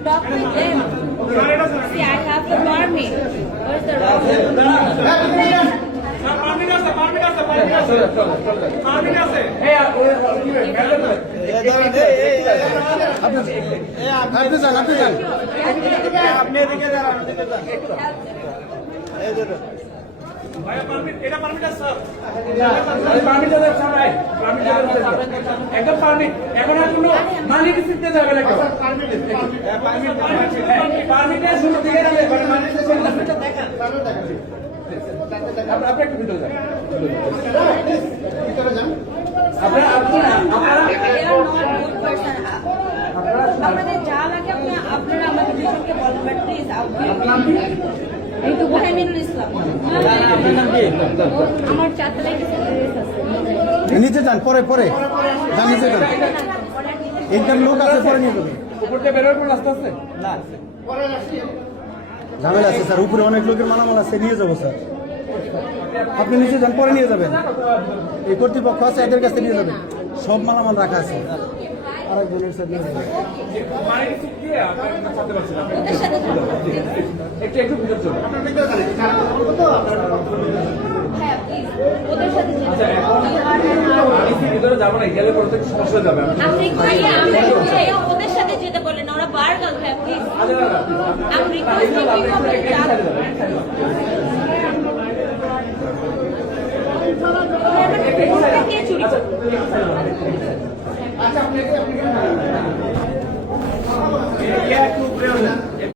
Talk with them. See, I have the permit. Where's the একদম permit এখন আর কোনো মালিক সিটতে যাবে না কেউ পারমিটের শুরু থেকে যাবে আপনি একটু ভিতরে যান আপনাদের যা লাগে আপনারা আমাদের দুজনকে বলবেন বাট প্লিজ এই তো মোহাম্মদুল ইসলাম আমার চাতলায় কিছু আছে নিচে যান পরে পরে যান নিচে যান একদম লোক আছে পরে নিয়ে যাবেন উপরতে বেরোয় কোনো রাস্তা আছে না ঝামেলা আছে স্যার উপরে অনেক লোকের মালামাল আছে নিয়ে যাবো স্যার আপনি নিচে যান পরে নিয়ে যাবেন এই কর্তৃপক্ষ আছে এদের কাছে নিয়ে যাবেন সব মালামাল রাখা আছে আরেকজনের স্যার নিয়ে যাবেন মালিক সিট দিয়ে আপনারা করতে পারছেন একটু একটু ভিতরে চলুন হ্যাঁ প্লিজ ওদের সাথে আচ্ছা এখন আমি কি ভিতরে যাবো না গেলে পরে তো সমস্যা যাবে আপনি ওদের সাথে যেতে বলেন ওরা বার গাল হ্যাঁ প্লিজ আমি রিকোয়েস্ট